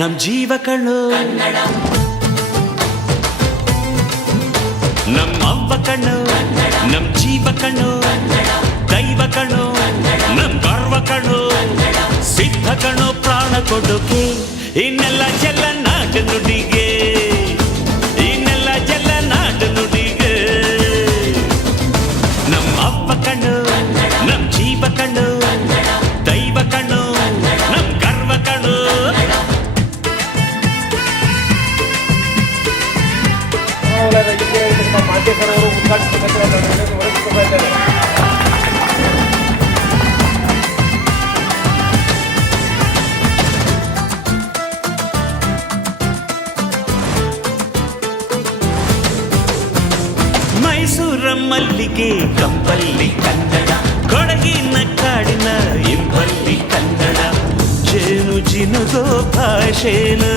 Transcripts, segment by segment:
ನಮ್ ಜೀವ ಕಣ್ಣು, ನಮ್ಮ ಅವ್ವ ಕಣ್ಣು, ನಮ್ ಜೀವ ಕಣ್ಣು, ದೈವ ಕಣ್ಣು, ನಮ್ ಗರ್ವ ಕಣ್ಣು, ಸಿದ್ಧ ಕಣ್ಣು, ಪ್ರಾಣ ಕೊಡೋಕೆ ಇನ್ನೆಲ್ಲ ಚೆಲ್ಲ ನಾಡು ನುಡಿಗೆ, ಇನ್ನೆಲ್ಲ ಚೆಲ್ಲ ನಾಡು ನುಡಿಗೆ. ನಮ್ಮ ಅವ್ವ ಕಣ್ಣು, ನಮ್ ಜೀವ ಕಣ್ಣು, ದೈವ ಕಣ್ಣು, ನಮ್ ಗರ್ವ ಕಣ್ಣು. ಮಾಧ್ಯಮರವರು ಉದ್ಘಾಟಿಸಬೇಕಾದ ಮೈಸೂರ ಮಲ್ಲಿಗೆ ಕಂಪಲ್ಲಿ ಕನ್ನಡ, ಕೊಡಗಿನ ಕಾಡಿನ ಇಂಪಲ್ಲಿ ಕನ್ನಡ, ಜೇನು ಜಿನುಗೋ ಭಾಷೆನು,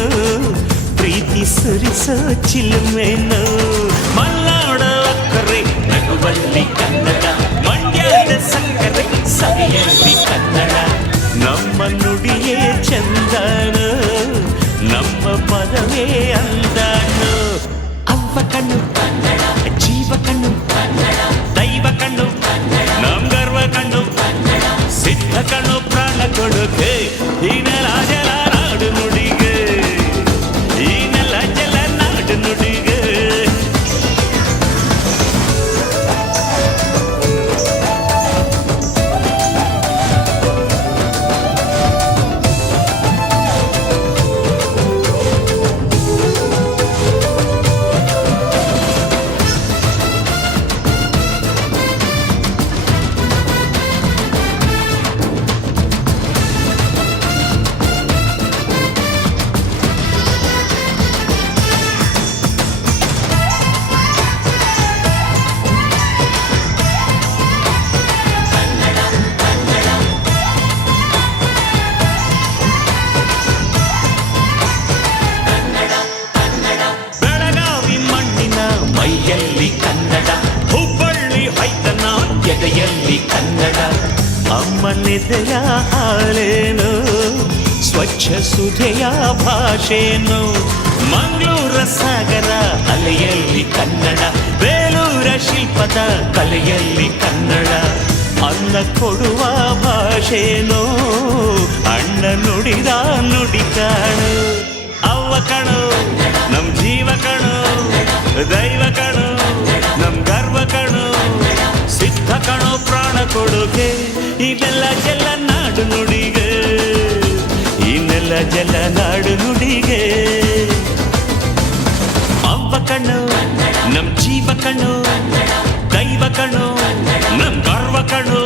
ಪ್ರೀತಿ ಸುರಿಸೋ ಚಿಲುಮೆನು, ಮಲ್ನಾಡ ಅಕ್ಕರೆ ನಗುವಲ್ಲಿ ಕನ್ನಡ, ಮಂಡ್ಯದ ಸಕ್ಕರೆ ಸವಿಯಲ್ಲಿ ಕನ್ನಡ, ನಮ್ಮ ನುಡಿಯೇ ಚಂದನು, ನಮ್ಮ ಪದವೇ ಅಂದನು. ಅವ್ವ ಕಣ್ಣು, ಜೀವ ಕಣ್ಣು, ದೈವ ಕಣ್ಣು, ನಮ್ ಗರ್ವ ಕಣ್ಣು, ಸಿದ್ಧ ಕಣ್ಣು, ಪ್ರಾಣ ಕೊಡುಗೆ ಈ ನೆಲ ಜಲ ನಾಡು ನುಡಿಗೆ, ಈ ನೆಲ ಜಲ ನಾಡು ನುಡಿಗೆ. ಮೈಯಲ್ಲಿ ಕನ್ನಡ, ಹುಬ್ಬಳ್ಳಿ ಹೈದನ ಎದೆಯಲ್ಲಿ ಕನ್ನಡ, ಅಮ್ಮನೆದೆಯ ಹಾಲೇನು, ಸ್ವಚ್ಛ ಸುಧೆಯ ಭಾಷೆನು, ಮಂಗಳೂರ ಸಾಗರ ಅಲೆಯಲ್ಲಿ ಕನ್ನಡ, ಬೇಲೂರ ಶಿಲ್ಪದ ಕಲೆಯಲ್ಲಿ ಕನ್ನಡ, ಅನ್ನ ಕೊಡುವ ಭಾಷೆನು, ಅಣ್ಣ ನುಡಿದ ನುಡಿ ಕಾಣು. ಅವ್ವ ಕಣು, ನಮ್ ಜೀವ ಕಣು, ದೈವ ಕಣು, ನಮ್ ಗರ್ವ ಕಣು, ಸಿದ್ಧ ಕಣು, ಪ್ರಾಣ ಕೊಡುಗೆ ಇದೆಲ್ಲ ಜಲ ನಾಡು ನುಡಿಗೆ, ಇನ್ನೆಲ್ಲ ಜಲ ನಾಡು ನುಡಿಗೆ. ಅವ್ವ ಕಣ್ಣು, ನಮ್ ಜೀವ ಕಣ್ಣು, ದೈವ ಕಣು, ನಮ್ ಗರ್ವ ಕಣು.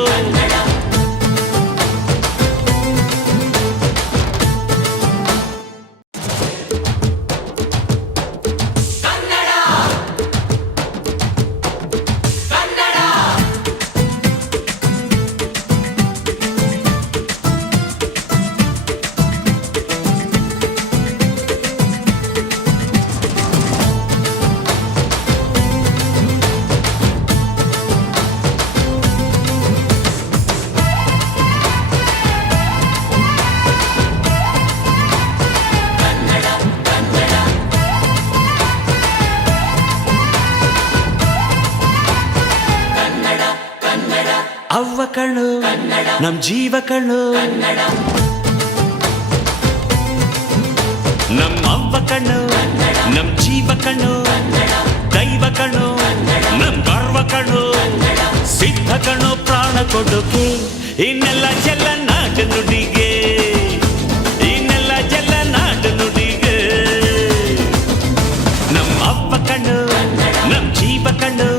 ಅವ್ವ ಕಣ್ಣು, ನಮ್ ಜೀವ ಕಣ್ಣು, ನಮ್ಮ ಅವ್ವ ಕಣ್ಣು, ನಮ್ ಜೀವ ಕಣ್ಣು, ದೈವ ಕಣ್ಣು, ನಮ್ ಗರ್ವ ಕಣ್ಣು, ಸಿದ್ಧ ಕಣ್ಣು, ಪ್ರಾಣ ಕೊಡುಗೆ ಇನ್ನೆಲ್ಲ ಜಲ ನಾಡು ನುಡಿಗೆ, ಇನ್ನೆಲ್ಲ ಜಲ ನಾಡು ನುಡಿಗೆ. ನಮ್ಮ ಅವ್ವ ಕಣ್ಣು, ನಮ್ ಜೀವ ಕಣ್ಣು,